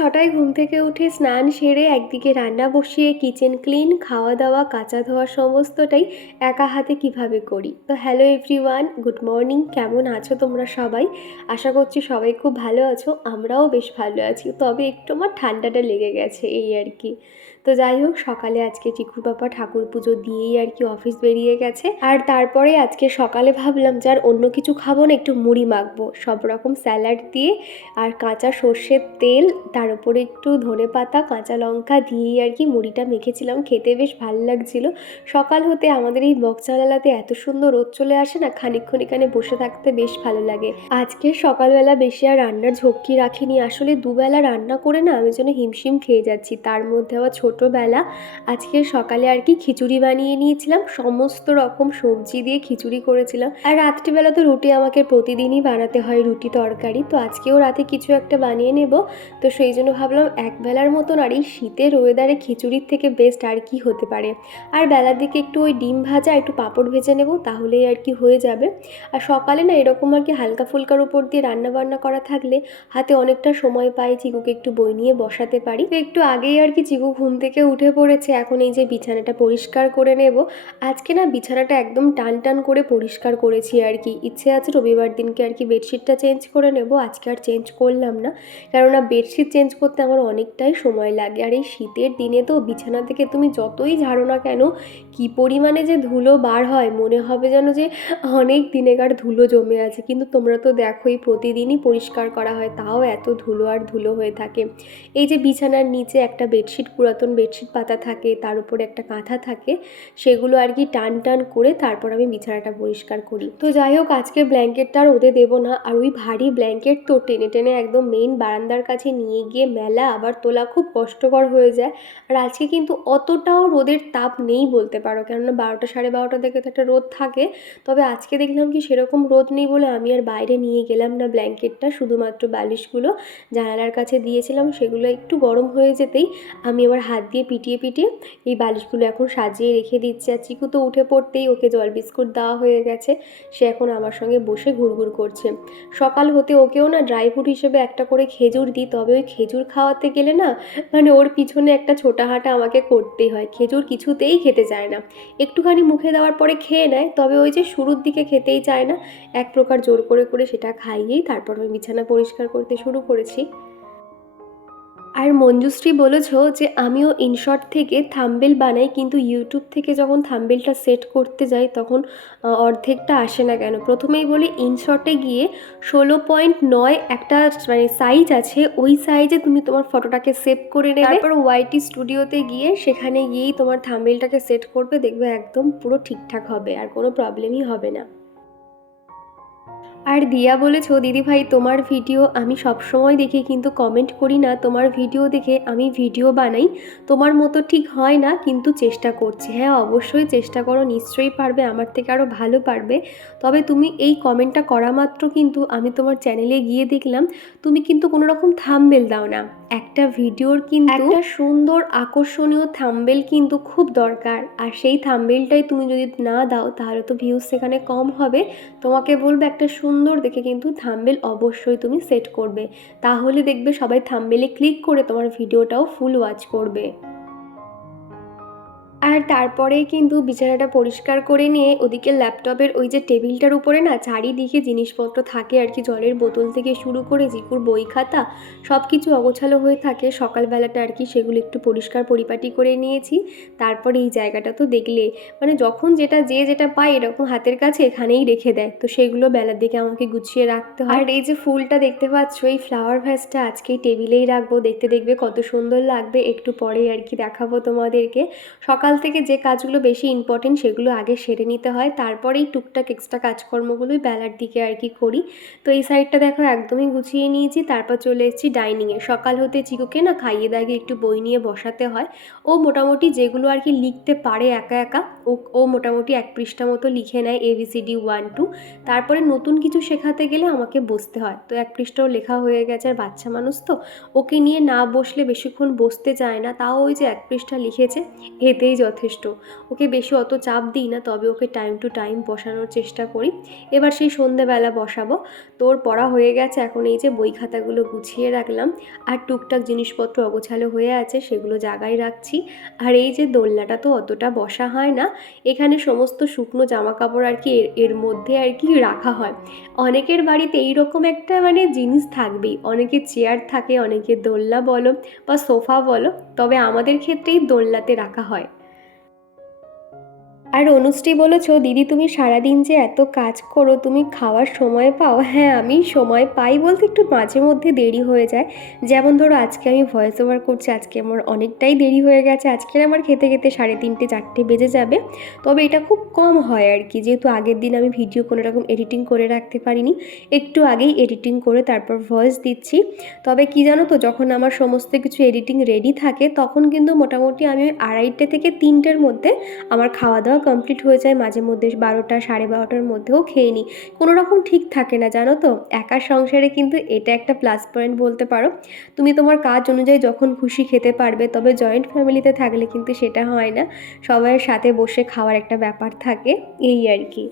ছটায় ঘুম থেকে উঠে স্নান সেরে একদিকে রান্না বসিয়ে কিচেন ক্লিন খাওয়া দাওয়া কাঁচা ধোয়া সমস্তটাই একা হাতে কীভাবে করি? তো হ্যালো এভরিওয়ান গুড মর্নিং কেমন আছো তোমরা সবাই? আশা করছি সবাই খুব ভালো আছো, আমরাও বেশ ভালো আছি। তবে একটু আমার ঠান্ডাটা লেগে গেছে, এই আর কি। তো যাই হোক, সকালে আজকে চিকুর বাবা ঠাকুর পুজো দিয়েই আর কি অফিস বেরিয়ে গেছে। আর তারপরে আজকে সকালে ভাবলাম যে আর অন্য কিছু খাব না, একটু মুড়ি মাখবো। সব রকম স্যালাড দিয়ে আর কাঁচা সর্ষের তেল, তার উপরে একটু ধনে পাতা, কাঁচা লঙ্কা দিয়েই আর কি মুড়িটা মেখেছিলাম। খেতে বেশ ভালো লাগছিল। সকাল হতে আমাদের এই বকচালাতে এত সুন্দর রোদ চলে আসে না, খানিকক্ষণ এখানে বসে থাকতে বেশ ভালো লাগে। আজকে সকালবেলা বেশি আর রান্নার ঝক্কি রাখিনি। আসলে দুবেলা রান্না করে না, আমি যেন হিমশিম খেয়ে যাচ্ছি। তার মধ্যে আবার ছোটোবেলা আজকে সকালে আর কি খিচুড়ি বানিয়ে নিয়েছিলাম, সমস্ত রকম সবজি দিয়ে খিচুড়ি করেছিলাম। আর রাত্রিবেলা তো রুটি আমাকে প্রতিদিনই বানাতে হয় রুটি তরকারি, তো আজকেও রাতে কিছু একটা বানিয়ে নেব। তো সেই জন্য ভাবলাম এক বেলার মতন আর এই শীতের ওয়েদারে খিচুড়ির থেকে বেস্ট আর কি হতে পারে। আর বেলার দিকে একটু ওই ডিম ভাজা, একটু পাঁপড় ভেজে নেব, তাহলেই আর কি হয়ে যাবে। আর সকালে না এরকম আর কি হালকা ফুলকার উপর দিয়ে রান্না বান্না করা থাকলে হাতে অনেকটা সময় পাই চিকুকে একটু বই নিয়ে বসাতে পারি। তো একটু আগেই আর কি চিকু ঘুম থেকে উঠে পড়েছে, এখন এই যে বিছানাটা পরিষ্কার করে নেব। আজকে না বিছানাটা একদম টান টান করে পরিষ্কার করেছি আর কি। ইচ্ছে আছে রবিবার দিনকে আর কি বেডশিটটা চেঞ্জ করে নেব, আজকে আর চেঞ্জ করলাম না। কেননা বেডশিট চেঞ্জ করতে আমার অনেকটাই সময় লাগে। আর এই শীতের দিনে তো বিছানা থেকে তুমি যতই ঝাড়ো না কেন, কি পরিমাণে যে ধুলো বার হয়, মনে হবে যেন যে অনেক দিনেকার ধুলো জমে আছে। কিন্তু তোমরা তো দেখোই প্রতিদিনই পরিষ্কার করা হয়, তাও এত ধুলো আর ধুলো হয়ে থাকে। এই যে বিছানার নিচে একটা বেডশিট পুরাতন বেডশিট পাতা থাকে, তার উপরে একটা কাঁথা থাকে, সেগুলো আর কি টান টান করে তারপর আমি বিছানাটা পরিষ্কার করি। তো যাই হোক আজকে ব্ল্যাঙ্কেটটা আর ওদের দেবো না, আর ওই ভারী ব্ল্যাঙ্কেট তো টেনে টেনে একদম মেইন বারান্দার কাছে নিয়ে গিয়ে মেলা আবার তোলা খুব কষ্টকর হয়ে যায়। আর আজকে কিন্তু অতটাও রোদের তাপ নেই বলতে পারো, কেননা বারোটা সাড়ে বারোটা থেকে তো একটা রোদ থাকে। তবে আজকে দেখলাম কি সেরকম রোদ নেই বলে আমি আর বাইরে নিয়ে গেলাম না ব্ল্যাঙ্কেটটা, শুধুমাত্র বালিশগুলো জানালার কাছে দিয়েছিলাম, সেগুলো একটু গরম হয়ে যেতেই আমি আবার হাত দিয়ে পিটিয়ে পিটিয়ে এই বালিশগুলো এখন সাজিয়ে রেখে দিচ্ছে। আর চিকু তো উঠে পড়তেই ওকে জল বিস্কুট দেওয়া হয়ে গেছে। সে এখন আমার সঙ্গে বসে ঘুরঘুর করছে। সকাল হতে ওকেও না ড্রাই ফ্রুট হিসেবে একটা করে খেজুর দিই, তবে ওই খেজুর খাওয়াতে গেলে না মানে ওর পিছনে একটা ছোটা হাঁটা আমাকে করতেই হয়। খেজুর কিছুতেই খেতে চায় না। একটুখানি মুখে দেওয়ার পরে খেয়ে নেয়, তবে ওই যে শুরুর দিকে খেতেই চায় না। এক প্রকার জোর করে করে সেটা খাইয়েই তারপর আমি বিছানা পরিষ্কার করতে শুরু করেছি। আর মঞ্জুশ্রী বলেছ যে আমিও ইনশর্ট থেকে থাম্বেল বানাই, কিন্তু ইউটিউব থেকে যখন থাম্বেলটা সেট করতে যাই তখন অর্ধেকটা আসে না কেন? প্রথমেই বলি ইনশর্টে গিয়ে ষোলো পয়েন্ট নয় একটা মানে সাইজ আছে, ওই সাইজে তুমি তোমার ফটোটাকে সেভ করে নেবে। তারপর ওয়াইটি স্টুডিওতে গিয়ে সেখানে গিয়েই তোমার থাম্বেলটাকে সেট করবে, দেখবে একদম পুরো ঠিকঠাক হবে, আর কোনো প্রবলেমই হবে না। আর দিয়া বলেছ, দিদিভাই, তোমার ভিডিও আমি সবসময় দেখি, কিন্তু কমেন্ট করি না। তোমার ভিডিও দেখে আমি ভিডিও বানাই। তোমার মতো ঠিক হয় না, কিন্তু চেষ্টা করছি। হ্যাঁ অবশ্যই চেষ্টা করো, নিশ্চয়ই পারবে, আমার থেকে আরও ভালো পারবে। তবে তুমি এই কমেন্টটা করা মাত্র কিন্তু আমি তোমার চ্যানেলে গিয়ে দেখলাম। তুমি কিন্তু কোনো রকম থামবেল দাও না। একটা ভিডিওর কিন্তু একটা সুন্দর আকর্ষণীয় থাম্বেল কিন্তু খুব দরকার। আর সেই থাম্বেলটাই তুমি যদি না দাও, তাহলে তো ভিউজ সেখানে কম হবে। তোমাকে বলবে একটা সুন্দর দেখে কিন্তু থাম্বেল অবশ্যই তুমি সেট করবে। তাহলে দেখবে সবাই থাম্বেলে ক্লিক করে তোমার ভিডিওটাও ফুল ওয়াচ করবে। আর তারপরে কিন্তু বিছানাটা পরিষ্কার করে নিয়ে ওদিকে ল্যাপটপের ওই যে টেবিলটার উপরে না চারিদিকে জিনিসপত্র থাকে আর কি, জলের বোতল থেকে শুরু করে জিকুর বই খাতা সব কিছু অগোছালো হয়ে থাকে। সকালবেলাটা আর কি সেগুলো একটু পরিষ্কার পরিপাটি করে নিয়েছি। তারপরে এই জায়গাটা তো দেখলে মানে যখন যেটা যে যেটা পায় এরকম হাতের কাছে এখানেই রেখে দেয়। তো সেগুলো বেলার দিকে আমাকে গুছিয়ে রাখতে হয়। আর এই যে ফুলটা দেখতে পাচ্ছ, এই ফ্লাওয়ার ভ্যাসটা আজকেই টেবিলেই রাখব। দেখতে দেখবে কত সুন্দর লাগবে। একটু পরেই আর কি দেখাবো তোমাদেরকে। সকাল থেকে যে কাজগুলো বেশি ইম্পর্টেন্ট সেগুলো আগে সেরে নিতে হয়। তারপরেই টুকটাক এক্সট্রা কাজকর্মগুলোই বেলার দিকে আর কি করি। তো এই সাইডটা দেখো একদমই গুছিয়ে নিয়েছি, তারপর চলে এসেছি ডাইনিংয়ে সকাল হতে চিকুকে না খাইয়ে দাইয়ে একটু বই নিয়ে বসাতে হয়। ও মোটামুটি যেগুলো আর কি লিখতে পারে একা একা, ও ও মোটামুটি এক পৃষ্ঠা মতো লিখে নেয় এবিসিডি ওয়ান টু তারপরে নতুন কিছু শেখাতে গেলে আমাকে বসতে হয়। তো এক পৃষ্ঠাও লেখা হয়ে গেছে, আর বাচ্চা মানুষ তো। ওকে নিয়ে না বসলে বেশিক্ষণ বসতে চায় না। তাও ওই যে এক পৃষ্ঠা লিখেছে, এতেই যথেষ্ট। ওকে বেশি অত চাপ দিই না, তবে ওকে টাইম টু টাইম বসানোর চেষ্টা করি। এবার সেই সন্ধেবেলা বসাবো। তোর পড়া হয়ে গেছে, এখন এই যে বই খাতাগুলো গুছিয়ে রাখলাম, আর টুকটাক জিনিসপত্র অগোছালো হয়ে আছে, সেগুলো জায়গায় রাখছি। আর এই যে দোলনাটা তো অতটা বসা হয় না, এখানে সমস্ত শুকনো জামা কাপড় আর কি এর মধ্যে আর কি রাখা হয়। অনেকের বাড়িতে এইরকম একটা মানে জিনিস থাকবেই অনেকের চেয়ার থাকে অনেকের দোলনা বলো বা সোফা বলো, তবে আমাদের ক্ষেত্রেই দোলনাতে রাখা হয়। আর অনুশ্রী বলেছ, দিদি, তুমি সারাদিন যে এত কাজ করো, তুমি খাওয়ার সময় পাও? হ্যাঁ আমি সময় পাই বলতে একটু মাঝে মধ্যে দেরি হয়ে যায়। যেমন ধরো, আজকে আমি ভয়েস ওভার করছি, আজকে আমার অনেকটাই দেরি হয়ে গেছে, আজকে আমার খেতে খেতে সাড়ে তিনটে, চারটে বেজে যাবে। তবে এটা খুব কম হয় আর কি, যেহেতু আগের দিন আমি ভিডিও কোনো রকম এডিটিং করে রাখতে পারিনি। একটু আগেই এডিটিং করে তারপর ভয়েস দিচ্ছি। তবে কি জানো তো, যখন আমার সমস্ত কিছু এডিটিং রেডি থাকে, তখন কিন্তু মোটামুটি আমি আড়াইটে থেকে তিনটের মধ্যে আমার খাওয়া দাওয়া কমপ্লিট হয়ে যায়, মাঝে মধ্যে বারোটা সাড়ে বারোটার মধ্যেও খেয়ে নিই। কোনো রকম ঠিক থাকে না, জানো তো? একা সংসারে কিন্তু এটা একটা প্লাস পয়েন্ট বলতে পারো। তুমি তোমার কাজ অনুযায়ী যখন খুশি খেতে পারবে, তবে জয়েন্ট ফ্যামিলিতে থাকলে কিন্তু সেটা হয় না। সবাইয়ের সাথে বসে খাওয়ার একটা ব্যাপার থাকে, এই আর কি।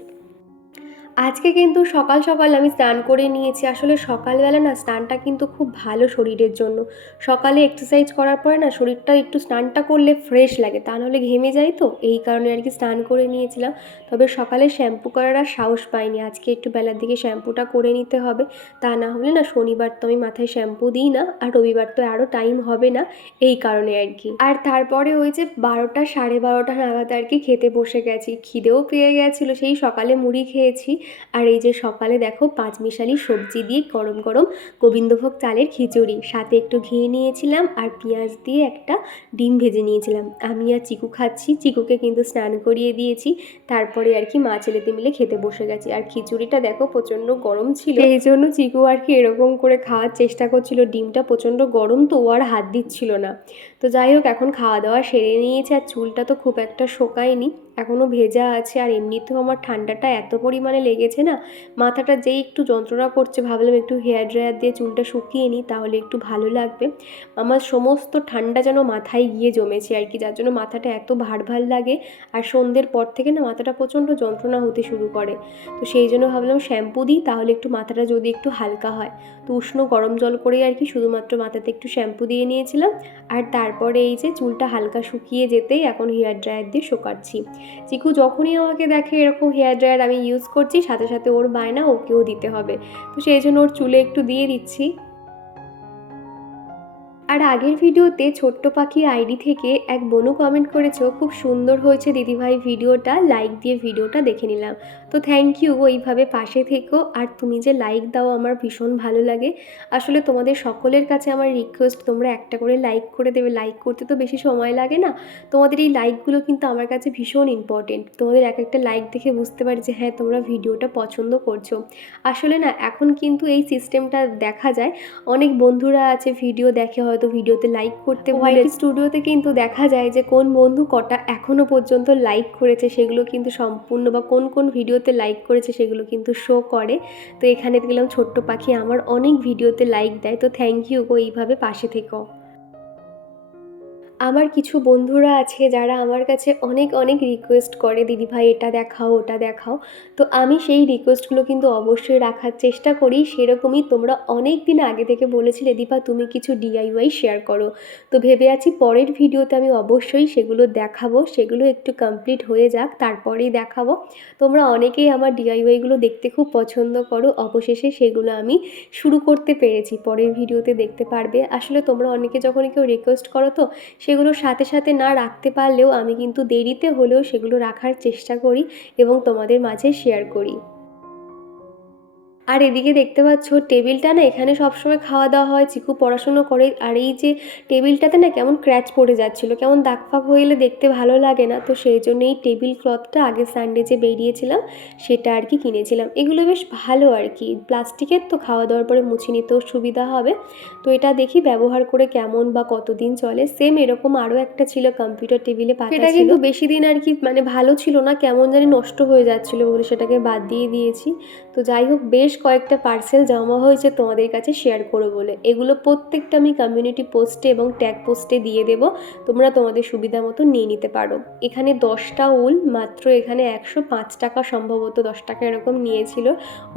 আজকে কিন্তু সকাল সকাল আমি স্নান করে নিয়েছি। আসলে সকালবেলা না স্নানটা কিন্তু খুব ভালো শরীরের জন্য। সকালে এক্সারসাইজ করার পরে না শরীরটা একটু স্নানটা করলে ফ্রেশ লাগে। তা নাহলে ঘেমে যায় তো। এই কারণে আর কি স্নান করে নিয়েছিলাম। তবে সকালে শ্যাম্পু করার আর সাহস পাইনি। আজকে একটু বেলার দিকে শ্যাম্পুটা করে নিতে হবে। তা না হলে না শনিবার তো আমি মাথায় শ্যাম্পু দিই না। আর রবিবার তো আরও টাইম হবে না। এই কারণে আর কি। আর তারপরে ওই যে বারোটা, সাড়ে বারোটা নাগাদ আর কি খেতে বসে গেছি। খিদেও পেয়ে গেছিল। সেই সকালে মুড়ি খেয়েছি। আর এই যে সকালে দেখো পাঁচমিশালি সবজি দিয়ে গরম গরম গোবিন্দভোগ চালের খিচুড়ি। সাথে একটু ঘি নিয়েছিলাম আর পেঁয়াজ দিয়ে একটা ডিম ভেজে নিয়েছিলাম। আমি আর চিকু খাচ্ছি, চিকুকে কিন্তু স্নান করিয়ে দিয়েছি। তারপরে আর কি মা ছেলেতে মিলে খেতে বসে গেছি। আর খিচুড়িটা দেখো প্রচণ্ড গরম ছিল। এই জন্য চিকু আর কি এরকম করে খাওয়ার চেষ্টা করছিল। ডিমটা প্রচণ্ড গরম তো ও আর হাত দিচ্ছিল না। তো যাই হোক, এখন খাওয়া দাওয়া সেরে নিয়েছে আর চুলটা তো খুব একটা শোকায়নি। এখনও ভেজা আছে আর এমনিতেও আমার ঠান্ডাটা এত পরিমাণে লেগেছে না, মাথাটা যেই একটু যন্ত্রণা করছে, ভাবলাম একটু হেয়ার ড্রায়ার দিয়ে চুলটা শুকিয়ে নিই, তাহলে একটু ভালো লাগবে। আমার সমস্ত ঠান্ডা যেন মাথায় গিয়ে জমেছে আর কি, যার জন্য মাথাটা এত ভার ভার লাগে আর সন্ধ্যের পর থেকে না মাথাটা প্রচণ্ড যন্ত্রণা হতে শুরু করে। তো সেই জন্য ভাবলাম শ্যাম্পু দিই, তাহলে একটু মাথাটা যদি একটু হালকা হয়। তো উষ্ণ গরম জল করে আর কি শুধুমাত্র মাথাতে একটু শ্যাম্পু দিয়ে নিয়েছিলাম। আর তারপরে এই যে চুলটা হালকা শুকিয়ে যেতেই এখন হেয়ার ড্রায়ার দিয়ে শোকাচ্ছি। চিকু যখনই আমাকে দেখে এরকম হেয়ার ড্রায়ার আমি ইউজ করছি, সাথে সাথে ওর বায়না ওকেও দিতে হবে। তো সেই জন্য ওর চুলে একটু দিয়ে দিচ্ছি। আর আগের ভিডিওতে ছোট্ট পাখি আইডি থেকে এক বনু কমেন্ট করেছ, খুব সুন্দর হয়েছে দিদিভাই ভিডিওটা লাইক দিয়ে ভিডিওটা দেখে নিলাম। তো থ্যাংক ইউ ওইভাবে পাশে থেকো। আর তুমি যে লাইক দাও আমার ভীষণ ভালো লাগে। আসলে তোমাদের সকলের কাছে আমার রিকোয়েস্ট তোমরা একটা করে লাইক করে দেবে। লাইক করতে তো বেশি সময় লাগে না। তোমাদের এই লাইকগুলো কিন্তু আমার কাছে ভীষণ ইম্পর্টেন্ট তোমাদের এক একটা লাইক দেখে বুঝতে পারি যে হ্যাঁ তোমরা ভিডিওটা পছন্দ করছ। আসলে না এখন কিন্তু এই সিস্টেমটা দেখা যায়। অনেক বন্ধুরা আছে ভিডিও দেখে হয়তো ভিডিওতে লাইক করতে ভুলে স্টুডিওতে কিন্তু দেখা যায় যে কোন বন্ধু কটা এখনও পর্যন্ত লাইক করেছে সেগুলো কিন্তু সম্পূর্ণ বা কোন কোন ভিডিওতে লাইক করেছে, সেগুলো কিন্তু শো করে। তো এখানে দেখলাম ছোট্ট পাখি আমার অনেক ভিডিওতে লাইক দেয়। তো থ্যাংক ইউ গো এইভাবে পাশে থেকো আমার কিছু বন্ধুরা আছে যারা আমার কাছে অনেক অনেক রিকোয়েস্ট করে দিদিভাই এটা দেখাও, ওটা দেখাও। তো আমি সেই রিকোয়েস্টগুলো কিন্তু অবশ্যই রাখার চেষ্টা করি। সেরকমই তোমরা অনেক দিন আগে থেকে বলেছিলে, দীপা, তুমি কিছু ডিআইওয়াই শেয়ার করো। তো ভেবে আছি পরের ভিডিওতে আমি অবশ্যই সেগুলো দেখাবো। সেগুলো একটু কমপ্লিট হয়ে যাক, তারপরেই দেখাবো। তোমরা অনেকেই আমার ডিআইওয়াইগুলো দেখতে খুব পছন্দ করো। অবশেষে সেগুলো আমি শুরু করতে পেরেছি। পরের ভিডিওতে দেখতে পারবে। আসলে তোমরা অনেকে যখন কেউ রিকোয়েস্ট করো তো সেগুলো সাথে সাথে না রাখতে পারলেও আমি কিন্তু দেরিতে হলেও সেগুলো রাখার চেষ্টা করি এবং তোমাদের মাঝে শেয়ার করি। আর এদিকে দেখতে পাচ্ছ টেবিলটা না এখানে সবসময় খাওয়া দাওয়া হয় চিকু পড়াশুনো করে। আর এই যে টেবিলটাতে না কেমন ক্র্যাচ পড়ে যাচ্ছিল কেমন দাগ ফাগ হয়ে এলে দেখতে ভালো লাগে না। তো সেই জন্য এই টেবিল ক্লথটা আগে সানডে যে বেরিয়েছিলাম সেটা আর কি কিনেছিলাম। এগুলো বেশ ভালো আর কি। প্লাস্টিকের তো খাওয়া দাওয়ার পরে মুছে নিতেও সুবিধা হবে। তো এটা দেখি ব্যবহার করে কেমন বা কতদিন চলে। সেম এরকম আরও একটা ছিল কম্পিউটার টেবিলে সেটা কিন্তু বেশি দিন আর কি মানে ভালো ছিল না কেমন জানি নষ্ট হয়ে যাচ্ছিল বলে সেটাকে বাদ দিয়ে দিয়েছি। তো যাই হোক, বেশ কয়েকটা পার্সেল জমা হয়েছে তোমাদের কাছে শেয়ার করো বলে। এগুলো প্রত্যেকটা আমি কমিউনিটি পোস্টে এবং ট্যাগ পোস্টে দিয়ে দেবো। তোমরা তোমাদের সুবিধা মতো নিয়ে নিতে পারো। এখানে দশটা উল, মাত্র এখানে একশো পাঁচ টাকা সম্ভবত দশ টাকা এরকম নিয়েছিল।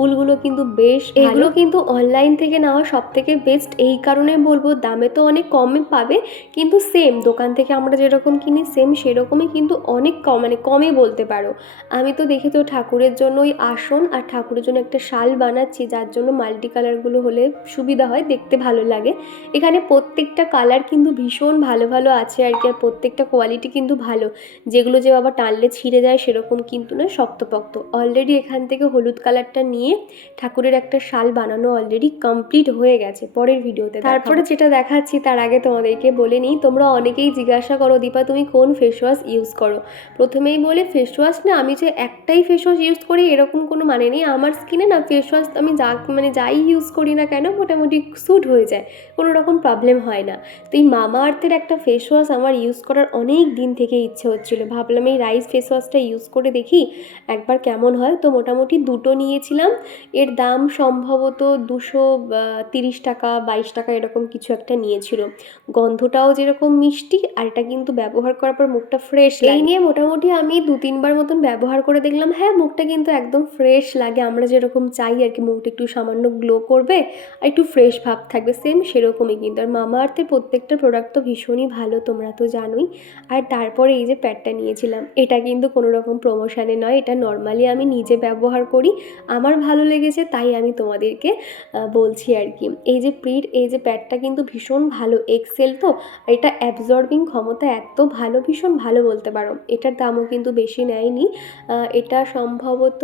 উলগুলো কিন্তু বেশ এগুলো কিন্তু অনলাইন থেকে নেওয়া সব থেকে বেস্ট এই কারণে বলব, দামে তো অনেক কমে পাবে, কিন্তু সেম দোকান থেকে আমরা যেরকম কিনি সেম সেরকমই কিন্তু অনেক কম মানে কমে বলতে পারো। আমি তো দেখি তো ঠাকুরের জন্য ওই আসন, আর ঠাকুরের জন্য একটা শাল বানাচ্ছি, যার জন্য মাল্টি কালারগুলো হলে সুবিধা হয়, দেখতে ভালো লাগে। এখানে প্রত্যেকটা কালার কিন্তু ভীষণ ভালো ভালো আছে আর কি, আর প্রত্যেকটা কোয়ালিটি কিন্তু ভালো। যেগুলো যে বাবা টানলে ছিঁড়ে যায় সেরকম কিন্তু না শক্তপোক্ত। অলরেডি এখান থেকে হলুদ কালারটা নিয়ে ঠাকুরের একটা শাল বানানো অলরেডি কমপ্লিট হয়ে গেছে, পরের ভিডিওতে তারপরে যেটা দেখাচ্ছি, তার আগে তোমাদেরকে বলে নিই, তোমরা অনেকেই জিজ্ঞাসা করো, দীপা, তুমি কোন ফেস ওয়াশ ইউজ করো? প্রথমেই বলে ফেস ওয়াশ না, আমি যে একটাই ফেস ওয়াশ ইউজ করি, এরকম কোনো মানে নেই। আমার স্কিনে না ফেস ওয়াশ আমি যা মানে যাই ইউজ করি না কেন মোটামুটি স্যুট হয়ে যায় কোনো রকম প্রবলেম হয় না। তো এই মামা আর্থের একটা ফেস ওয়াশ আমার ইউজ করার অনেক দিন থেকে ইচ্ছে হচ্ছিল। ভাবলাম এই রাইস ফেস ওয়াশটা ইউজ করে দেখি একবার কেমন হয়। তো মোটামুটি দুটো নিয়েছিলাম। এর দাম সম্ভবত দুশো তিরিশ টাকা বাইশ টাকা এরকম কিছু একটা নিয়েছিল। গন্ধটাও যেরকম মিষ্টি আর এটা কিন্তু ব্যবহার করার পর মুখটা ফ্রেশ এই নিয়ে মোটামুটি আমি দু তিনবার মতন ব্যবহার করে দেখলাম হ্যাঁ মুখটা কিন্তু একদম ফ্রেশ লাগে। আমরা যেরকম চাই আর কি মুখটা একটু সামান্য গ্লো করবে আর একটু ফ্রেশ ভাব থাকবে সেম সেরকমই কিন্তু। আর মামা আর্থের প্রত্যেকটা প্রোডাক্ট তো ভীষণই ভালো, তোমরা তো জানোই। আর তারপরে এই যে প্যাডটা নিয়েছিলাম, এটা কিন্তু কোনো রকম প্রমোশনে নয়, এটা নর্মালি আমি নিজে ব্যবহার করি। আমার ভালো লেগেছে, তাই আমি তোমাদেরকে বলছি আর কি। এই যে প্রিট এই যে প্যাডটা কিন্তু ভীষণ ভালো এক্সেল তো এটা অ্যাবজর্বিং ক্ষমতা এত ভালো, ভীষণ ভালো বলতে পারো। এটার দামও কিন্তু বেশি নেয়নি। এটা সম্ভবত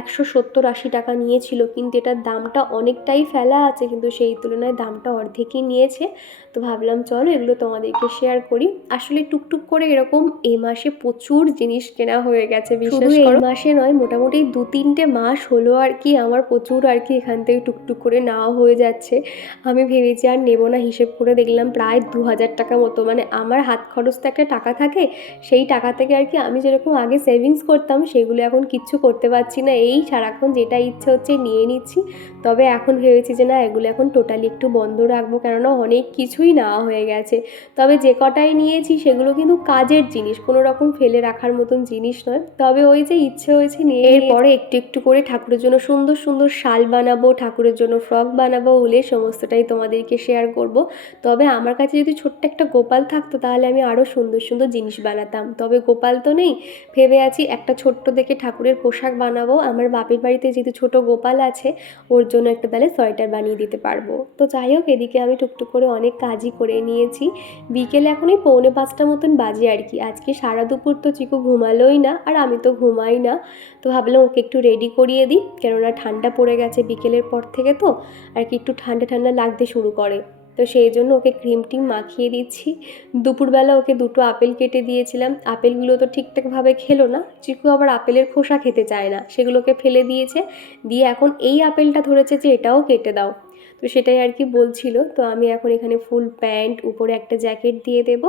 একশো সত্তর আশি টাকা নিয়েছিল কিন্তু এটার দামটা অনেকটাই ফেলা আছে কিন্তু সেই তুলনায় দামটা অর্ধেকই নিয়েছে। তো ভাবলাম চলো এগুলো তোমাদেরকে শেয়ার করি। আসলে টুকটুক করে এরকম এ মাসে প্রচুর জিনিস কেনা হয়ে গেছে বিশেষ এই মাসে নয় মোটামুটি দু তিনটে মাস হলো আর কি আমার প্রচুর আর কি এখান থেকে টুকটুক করে নেওয়া হয়ে যাচ্ছে। আমি ভেবেছি আর নেব না হিসেব করে দেখলাম প্রায় দু হাজার টাকা মতো। মানে আমার হাত খরচ তো একটা টাকা থাকে সেই টাকা থেকে আর কি আমি যেরকম আগে সেভিংস করতাম সেগুলো এখন কিচ্ছু করতে পারছি না। এই সারাক্ষণ যেটা ইচ্ছে হচ্ছে নিয়ে নিচ্ছি। তবে এখন ভেবেছি যে না, এগুলো এখন টোটালি একটু বন্ধ রাখব, কেননা অনেক কিছুই নেওয়া হয়ে গেছে। তবে যে কটাই নিয়েছি, সেগুলো কিন্তু কাজের জিনিস, কোনো রকম ফেলে রাখার মতন জিনিস নয়। তবে ওই যে ইচ্ছে হয়েছে নিয়ে এরপরে একটু একটু করে ঠাকুরের জন্য সুন্দর সুন্দর শাল বানাবো, ঠাকুরের জন্য ফ্রক বানাবো উলে সমস্তটাই তোমাদেরকে শেয়ার করব। তবে আমার কাছে যদি ছোট্ট একটা গোপাল থাকতো, তাহলে আমি আরও সুন্দর সুন্দর জিনিস বানাতাম। তবে গোপাল তো নেই, ভেবে আছি একটা ছোট্ট দেখে ঠাকুরের পোশাক বানাবো। আমার বাপের বাড়িতে যেহেতু ছোট গোপাল আছে, ওর জন্য একটা তাহলে সোয়েটার বানিয়ে দিতে পারব। তো যাই হোক, এদিকে আমি টুকটুক করে অনেক কাজই করে নিয়েছি। বিকেলে এখন এই পৌনে পাঁচটা মতন বাজে আর কি। আজকে সারা দুপুর তো চিকু ঘুমালোই না, আর আমি তো ঘুমাই না। তো ভাবলাম ওকে একটু রেডি করিয়ে দিই, কেননা ঠান্ডা পড়ে গেছে বিকেলের পর থেকে তো, আর কি একটু ঠান্ডা ঠান্ডা লাগতে শুরু করে। তো সেই জন্য ওকে ক্রিম টিম মাখিয়ে দিচ্ছি। দুপুরবেলা ওকে দুটো আপেল কেটে দিয়েছিলাম। আপেলগুলো তো ঠিকঠাকভাবে খেলো না চিকু আবার আপেলের খোসা খেতে চায় না। সেগুলোকে ফেলে দিয়েছে। দিয়ে এখন এই আপেলটা ধরেছে যে এটাও কেটে দাও। তো সেটাই আর কি বলছিল। তো আমি এখন এখানে ফুল প্যান্ট উপরে একটা জ্যাকেট দিয়ে দেব।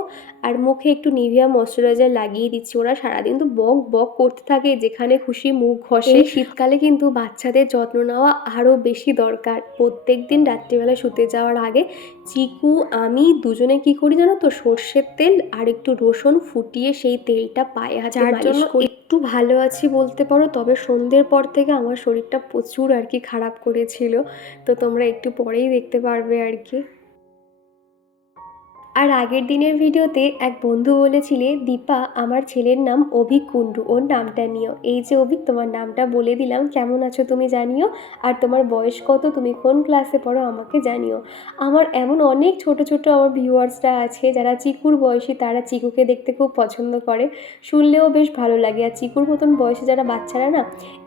আর মুখে একটু নিভিয়া ময়শ্চারাইজার লাগিয়ে দিচ্ছি। ওরা সারাদিন তো বক বক করতে থাকে যেখানে খুশি মুখ ঘষে। শীতকালে কিন্তু বাচ্চাদের যত্ন নেওয়া আরও বেশি দরকার। প্রত্যেক দিন রাত্রিবেলা শুতে যাওয়ার আগে চিকু আমি দুজনে কি করি জানো তো? সর্ষের তেল আর একটু রসুন ফুটিয়ে সেই তেলটা পায়ে হাতে মালিশ জন্য করি। একটু ভালো আছি বলতে পারো তবে সন্ধ্যের পর থেকে আমার শরীরটা প্রচুর আর কি খারাপ করেছিল। তো তোমরা একটু পরেই দেখতে পারবে আর কি। আর আগের দিনের ভিডিওতে এক বন্ধু বলেছিলে, দীপা, আমার ছেলের নাম অভিক কুণ্ডু, ওর নামটা নিও। এই যে অভিক, তোমার নামটা বলে দিলাম, কেমন আছো তুমি জানিও? আর তোমার বয়স কত, তুমি কোন ক্লাসে পড়ো আমাকে জানিও। আমার এমন অনেক ছোট ছোট আমার ভিউয়ার্সরা আছে, যারা চিকুর বয়সী, তারা চিকুকে দেখতে খুব পছন্দ করে। শুনলেও বেশ ভালো লাগে। আর চিকুর মতন বয়সে যারা বাচ্চারা না,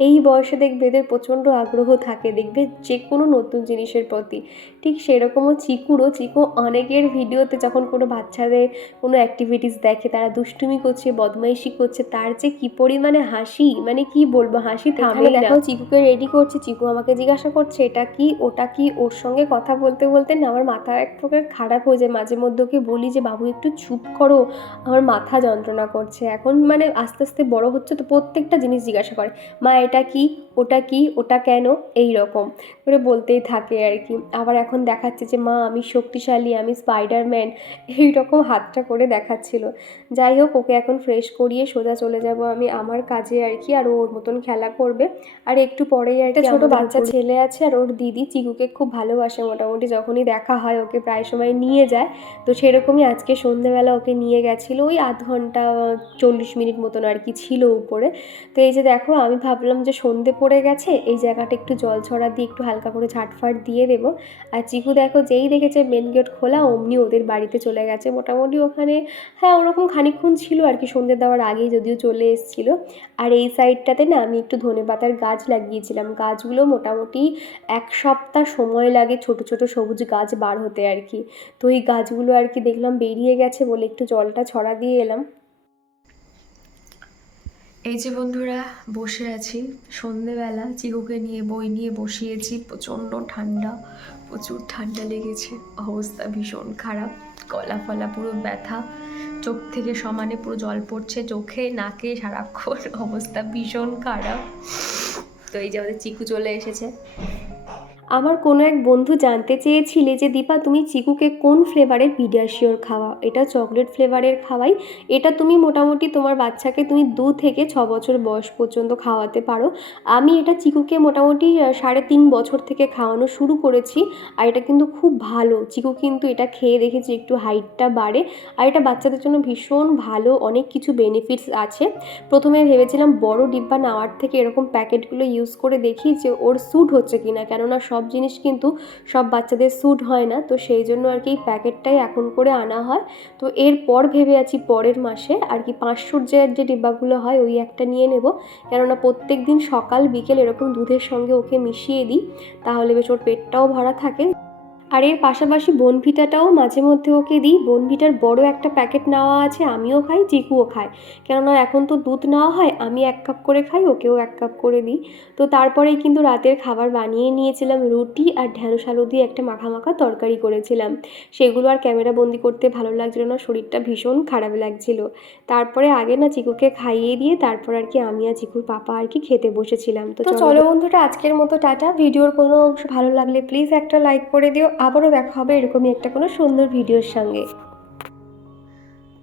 এই বয়সে দেখবে এদের প্রচণ্ড আগ্রহ থাকে, দেখবে যে কোনো নতুন জিনিসের প্রতি। ঠিক সেরকমও চিকুরও, চিকু অনেকের ভিডিওতে যখন কোনো বাচ্চাদের কোনো অ্যাক্টিভিটিস দেখে তারা দুষ্টুমি করছে বদমাইশি করছে তার যে কি পরিমাণে হাসি মানে কি বলব হাসি থামে দেখো চিকুকে রেডি করছে চিকু আমাকে জিজ্ঞাসা করছে এটা কি? ওটা কি ওর সঙ্গে কথা বলতে বলতে? না আমার মাথা এক প্রকার খারাপ হয়ে যায়। মাঝে মধ্যে ওকে বলি যে বাবু একটু চুপ করো আমার মাথা যন্ত্রণা করছে। এখন মানে আস্তে আস্তে বড় হচ্ছে তো প্রত্যেকটা জিনিস জিজ্ঞাসা করে মা এটা কি? ওটা কি? ওটা কেন? এই রকম করে বলতেই থাকে আর কি। আবার এখন দেখাচ্ছে যে মা আমি শক্তিশালী আমি স্পাইডারম্যান এই রকম হাতটা করে দেখাচ্ছিল। যাই হোক ওকে এখন ফ্রেশ করিয়ে সোজা চলে যাব আমি আমার কাজে আর কি আর ওর মতন খেলা করবে। আর একটু পরেই আর একটা ছোটো বাচ্চা ছেলে আছে আর ওর দিদি চিকুকে খুব ভালোবাসে মোটামুটি যখনই দেখা হয় ওকে প্রায় সময় নিয়ে যায়। তো সেরকমই আজকে সন্ধেবেলা ওকে নিয়ে গেছিল ওই আধ ঘণ্টা চল্লিশ মিনিট মতন আর কি ছিল উপরে। তো এই যে দেখো আমি ভাবলাম যে সন্ধে পড়ে গেছে এই জায়গাটা একটু জল ছড়া দিয়ে একটু হালকা করে ঝাটফাট দিয়ে দেবো। আর চিকু দেখো যেই দেখেছে মেন গেট খোলা অমনি ওদের বাড়িতে চলে গেছে। মোটামুটি ওখানে হ্যাঁ ওরকম খানিকক্ষণ ছিল আর কি সন্ধে দেওয়ার আগেই যদিও চলে এসেছিল। আর এই সাইডটাতে না, আমি একটু ধনে পাতার গাছ লাগিয়েছিলাম। গাছগুলো মোটামুটি এক সপ্তাহ সময় লাগে ছোট ছোট সবুজ গাছ বার হতে আর কি। তো এই গাছগুলো আর কি দেখলাম বেরিয়ে গেছে বলে একটু জলটা ছড়া দিয়ে এলাম। এই যে বন্ধুরা, বসে আছি। সন্ধেবেলা চিকুকে নিয়ে, বই নিয়ে বসিয়েছি। প্রচণ্ড ঠান্ডা, প্রচুর ঠান্ডা লেগেছে। অবস্থা ভীষণ খারাপ। গলা ফলা পুরো ব্যথা। চোখ থেকে সমানে পুরো জল পড়ছে চোখে, নাকে সারাক্ষণ অবস্থা ভীষণ খারাপ। তো এই যে আমাদের চিকু চলে এসেছে। আমার কোনো এক বন্ধু জানতে চেয়েছিলে যে, দীপা, তুমি চিকুকে কোন ফ্লেভারের পিডিয়াশিওর খাওয়া? এটা চকলেট ফ্লেভারের খাওয়াই? এটা তুমি মোটামুটি তোমার বাচ্চাকে তুমি দু থেকে ছ বছর বয়স পর্যন্ত খাওয়াতে পারো। আমি এটা চিকুকে মোটামুটি সাড়ে তিন বছর থেকে খাওয়ানো শুরু করেছি আর এটা কিন্তু খুব ভালো। চিকু কিন্তু এটা খেয়ে দেখেছি একটু হাইটটা বাড়ে আর এটা বাচ্চাদের জন্য ভীষণ ভালো, অনেক কিছু বেনিফিটস আছে। প্রথমে ভেবেছিলাম বড় ডিব্বা নেওয়ার থেকে এরকম প্যাকেটগুলো ইউজ করে দেখি যে, ওর স্যুট হচ্ছে কিনা, কেননা সব জিনিস কিন্তু সব বাচ্চাদের স্যুট হয় না। তো সেই জন্য আর কি এই প্যাকেটটাই এখন করে আনা হয়। তো এরপর ভেবে আছি পরের মাসে। আর কি পাঁচশোর যে যে ডিব্বাগুলো হয়, ওই একটা নিয়ে নেব। কেননা প্রত্যেক দিন সকাল, বিকেল এরকম দুধের সঙ্গে ওকে মিশিয়ে দিই। তাহলে বেশ ওর পেটটাও ভরা থাকে। আর এর পাশাপাশি বনভিটাটাও মাঝে মধ্যে ওকে দিই। বনভিটার বড় একটা প্যাকেট নেওয়া আছে আমিও খাই চিকুও খায়। কেননা এখন তো দুধ নেওয়া হয় আমি এক কাপ করে খাই ওকেও এক কাপ করে দিই। তো তারপরেই কিন্তু রাতের খাবার বানিয়ে নিয়েছিলাম রুটি আর ঢ্যাঁড়স আলু দিয়ে একটা মাখা মাখা তরকারি করেছিলাম। সেগুলো আর ক্যামেরা বন্দি করতে ভালো লাগছিল না শরীরটা ভীষণ খারাপ লাগছিল। তারপরে আগে না চিকুকে খাইয়ে দিয়ে তারপর আর কি আমি আর চিকুর পাপা আর কি খেতে বসেছিলাম। তো চলো বন্ধুটা আজকের মতো টাটা। ভিডিওর কোনো অংশ ভালো লাগলে প্লিজ একটা লাইক করে দিও। আবারও দেখা হবে এরকমই একটা কোনো সুন্দর ভিডিওর সঙ্গে।